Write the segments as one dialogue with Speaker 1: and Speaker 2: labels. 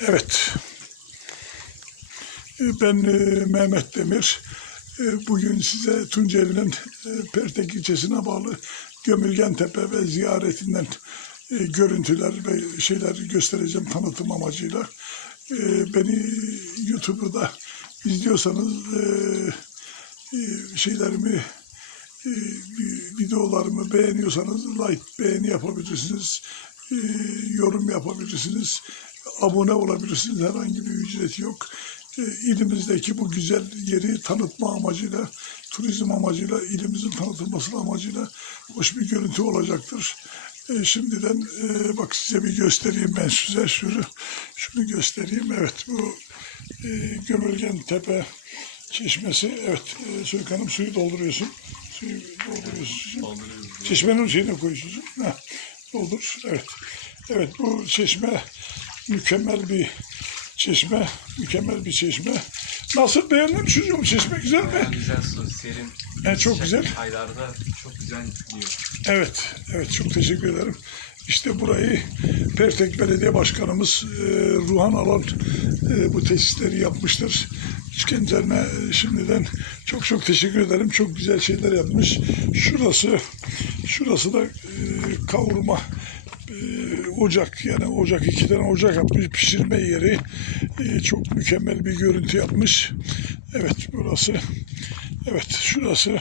Speaker 1: Evet. E, Ben e, Mehmet Demir. E, Bugün size Tunceli'nin Pertek ilçesine bağlı Gömülgen Tepe ve ziyaretinden görüntüler ve şeyler göstereceğim tanıtım amacıyla. Beni YouTube'da izliyorsanız şeylerimi vi- videolarımı beğeniyorsanız like beğeni yapabilirsiniz. Yorum yapabilirsiniz. Abone olabilirsiniz. Herhangi bir ücret yok. E, ilimizdeki bu güzel yeri tanıtma amacıyla, turizm amacıyla, ilimizin tanıtılması amacıyla hoş bir görüntü olacaktır. E, şimdiden e, bak size bir göstereyim ben size şunu, şunu göstereyim. Evet bu e, Gömülgen Tepe Çeşmesi. Evet e, Hanım suyu dolduruyorsun. Suyu dolduruyorsun. Çeşmenin şeyine koyuyorsun. Heh, doldur. Evet. Evet bu çeşme mükemmel bir çeşme. Mükemmel bir çeşme. Nasıl beğendin çocuğum? Çeşme güzel mi?
Speaker 2: Bayağı güzel su, serin.
Speaker 1: Evet, çok
Speaker 2: sıcak
Speaker 1: güzel.
Speaker 2: Aylarda çok güzel gidiyor.
Speaker 1: Evet, evet çok teşekkür ederim. İşte burayı Pertek Belediye Başkanımız e, Ruhan Alan e, bu tesisleri yapmıştır. Kendilerine e, şimdiden çok çok teşekkür ederim. Çok güzel şeyler yapmış. Şurası, şurası da e, kavurma e, ocak yani ocak iki tane ocak yapmış pişirme yeri E, çok mükemmel bir görüntü yapmış. Evet burası evet şurası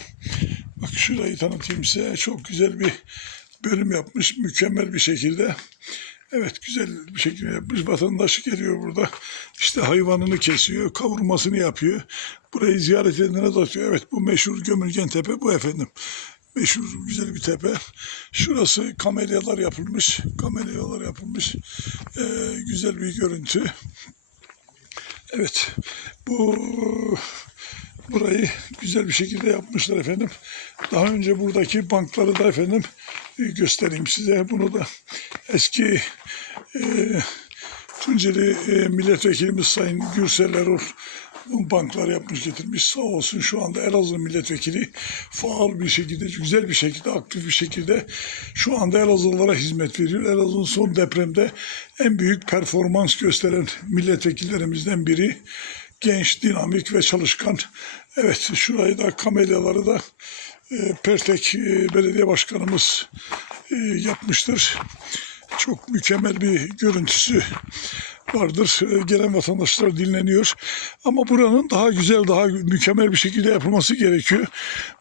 Speaker 1: bak şurayı tanıtayım size çok güzel bir bölüm yapmış mükemmel bir şekilde. Evet güzel bir şekilde yapmış. Vatandaş geliyor burada. işte hayvanını kesiyor, kavurmasını yapıyor. Burayı ziyaret edenlere dağıtıyor. Evet bu meşhur Gömülgen Tepe bu efendim. Meşhur güzel bir tepe. Şurası kamelyalar yapılmış. Kamelyalar yapılmış. Ee, güzel bir görüntü. Evet bu burayı güzel bir şekilde yapmışlar efendim. Daha önce buradaki bankları da efendim e, göstereyim size. Bunu da eski e, Tunceli e, milletvekilimiz Sayın Gürsel Erol banklar yapmış getirmiş. Sağ olsun şu anda Elazığ milletvekili faal bir şekilde, güzel bir şekilde, aktif bir şekilde şu anda Elazığlılara hizmet veriyor. Elazığ'ın son depremde en büyük performans gösteren milletvekillerimizden biri. Genç, dinamik ve çalışkan. Evet şurayı da kamelyaları da e, Pertek e, Belediye Başkanımız e, yapmıştır. Çok mükemmel bir görüntüsü vardır. E, Gelen vatandaşlar dinleniyor. Ama buranın daha güzel, daha mükemmel bir şekilde yapılması gerekiyor.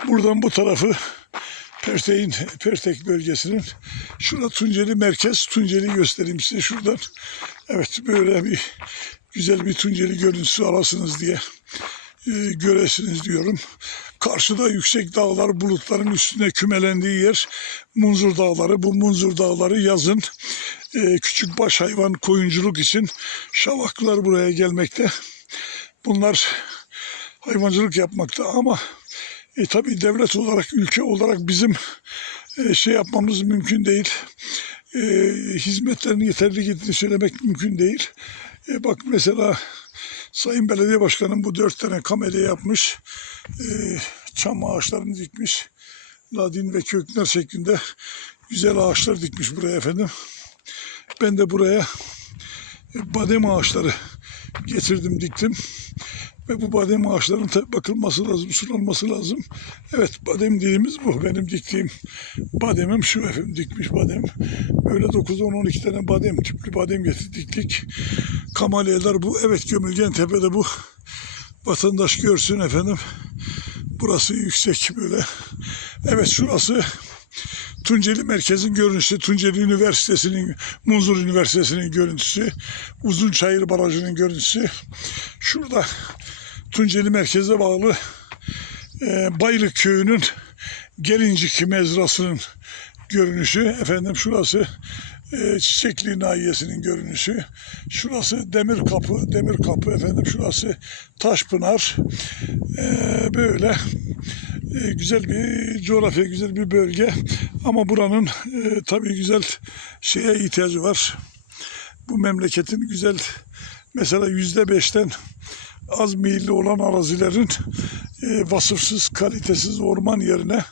Speaker 1: Buradan bu tarafı Pertek'in, Pertek bölgesinin şurada Tunceli merkez. Tunceli göstereyim size şuradan. Evet böyle bir güzel bir Tunceli görüntüsü alasınız diye e, göresiniz diyorum. Karşıda yüksek dağlar bulutların üstüne kümelendiği yer Munzur Dağları. Bu Munzur Dağları yazın e, küçük baş hayvan koyunculuk için şavaklar buraya gelmekte. Bunlar hayvancılık yapmakta ama e, tabii devlet olarak, ülke olarak bizim e, şey yapmamız mümkün değil. E, hizmetlerin yeterli gittiğini söylemek mümkün değil. E, bak mesela Sayın Belediye Başkanım bu dört tane kamera yapmış. E, çam ağaçlarını dikmiş. Ladin ve kökler şeklinde güzel ağaçlar dikmiş buraya efendim. Ben de buraya badem ağaçları getirdim diktim. Ve bu badem ağaçlarının tabii bakılması lazım, sulanması lazım. Evet badem dediğimiz bu. Benim diktiğim bademim şu efendim dikmiş badem. Böyle 9-10-12 tane badem, tüplü badem getirdik diktik. Kamalyeler bu. Evet Gömülgen Tepe'de bu. Vatandaş görsün efendim. Burası yüksek böyle. Evet şurası Tunceli Merkez'in görüntüsü, Tunceli Üniversitesi'nin, Munzur Üniversitesi'nin görüntüsü, Uzunçayır Barajı'nın görüntüsü. Şurada Tunceli Merkez'e bağlı e, Baylık Köyü'nün Gelincik mezrasının görünüşü. Efendim şurası e, Çiçekli Nahiyesi'nin görünüşü. Şurası Demir Kapı, Demir Kapı efendim. Şurası Taşpınar. E, böyle e, güzel bir coğrafya, güzel bir bölge. Ama buranın e, tabii güzel şeye ihtiyacı var. Bu memleketin güzel mesela yüzde beşten az meyilli olan arazilerin e, vasıfsız, kalitesiz orman yerine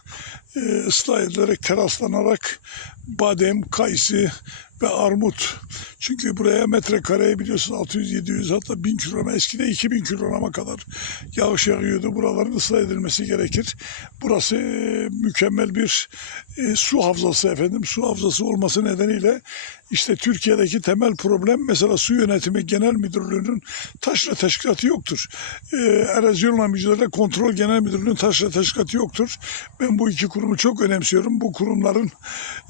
Speaker 1: e, ıslah edilerek, teraslanarak badem, kayısı ve armut. Çünkü buraya metrekareye biliyorsunuz 600-700 hatta 1000 kilograma eskide 2000 kilograma kadar yağış yağıyordu. Buraların ıslah edilmesi gerekir. Burası e, mükemmel bir e, su havzası efendim. Su havzası olması nedeniyle işte Türkiye'deki temel problem mesela su yönetimi genel müdürlüğünün taşra teşkilatı yoktur. E, Erozyonla mücadele kontrol genel müdürlüğünün taşra teşkilatı yoktur. Ben bu iki kurumu çok önemsiyorum. Bu kurumların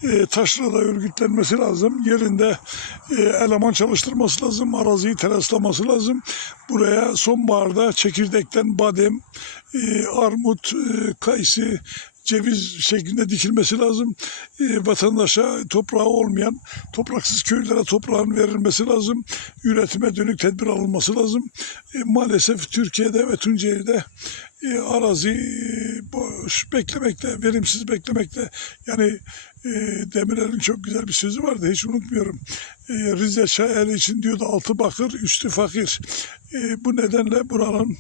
Speaker 1: e, taşrada örgütlenmesi lazım. Yerinde e, eleman çalıştırması lazım. Araziyi teraslaması lazım. Buraya sonbaharda çekirdekten badem, e, armut, e, kayısı, ceviz şeklinde dikilmesi lazım. E, vatandaşa toprağı olmayan, topraksız köylere toprağın verilmesi lazım. Üretime dönük tedbir alınması lazım. E, maalesef Türkiye'de ve Tunceli'de e, arazi e, boş beklemekte, verimsiz beklemekte. Yani e, Demirel'in çok güzel bir sözü vardı hiç unutmuyorum. E, Rize Çayeli için diyordu altı bakır, üstü fakir. E, bu nedenle buranın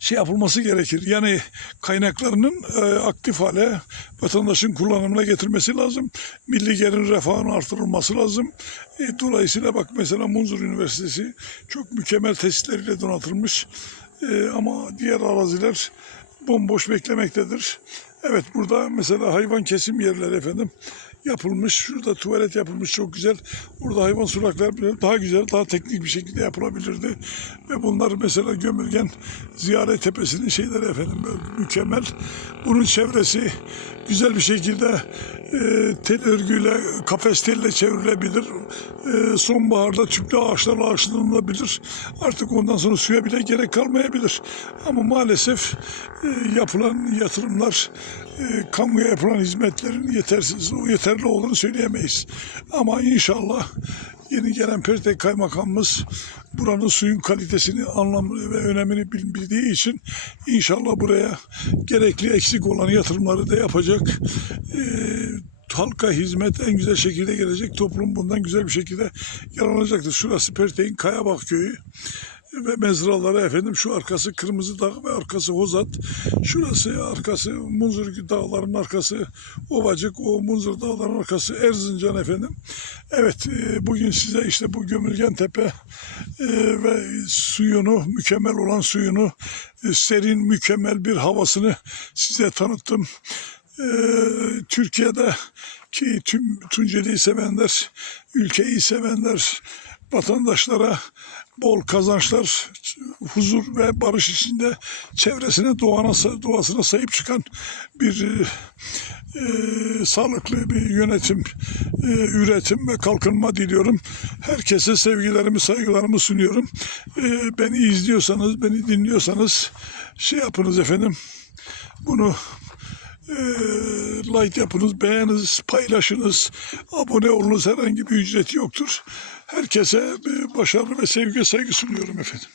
Speaker 1: şey yapılması gerekir. Yani kaynaklarının e, aktif hale vatandaşın kullanımına getirmesi lazım. Milli gelirin refahının artırılması lazım. E, dolayısıyla bak mesela Munzur Üniversitesi çok mükemmel tesisleriyle donatılmış. E, ama diğer araziler bomboş beklemektedir. Evet burada mesela hayvan kesim yerleri efendim yapılmış. Şurada tuvalet yapılmış çok güzel. Burada hayvan suraklar daha güzel, daha teknik bir şekilde yapılabilirdi. Ve bunlar mesela Gömülgen Ziyaret Tepesi'nin şeyleri efendim mükemmel. Bunun çevresi güzel bir şekilde e, tel örgüyle, kafes telle çevrilebilir. E, sonbaharda tüplü ağaçlarla ağaçlanılabilir. Artık ondan sonra suya bile gerek kalmayabilir. Ama maalesef e, yapılan yatırımlar, e, kamuya yapılan hizmetlerin yetersiz, yeterli olduğunu söyleyemeyiz. Ama inşallah yeni gelen Pertek Kaymakamımız buranın suyun kalitesini, anlamını ve önemini bil- bildiği için inşallah buraya gerekli eksik olan yatırımları da yapacak. Ee, halka hizmet en güzel şekilde gelecek. Toplum bundan güzel bir şekilde yararlanacaktır. Şurası Pertek'in Kayabak köyü ve mezraları efendim şu arkası Kırmızı Dağ ve arkası Hozat. Şurası arkası Munzur Dağları'nın arkası Ovacık. O Munzur Dağları'nın arkası Erzincan efendim. Evet e, bugün size işte bu Gömülgen Tepe e, ve suyunu mükemmel olan suyunu e, serin mükemmel bir havasını size tanıttım. E, Türkiye'de ki tüm Tunceli'yi sevenler, ülkeyi sevenler, vatandaşlara bol kazançlar, huzur ve barış içinde çevresine, doğana, doğasına sahip çıkan bir e, e, sağlıklı bir yönetim, e, üretim ve kalkınma diliyorum. Herkese sevgilerimi, saygılarımı sunuyorum. E, beni izliyorsanız, beni dinliyorsanız şey yapınız efendim. Bunu e, like yapınız, beğeniniz, paylaşınız, abone olunuz herhangi bir ücreti yoktur. Herkese e, başarı ve sevgi saygı sunuyorum efendim.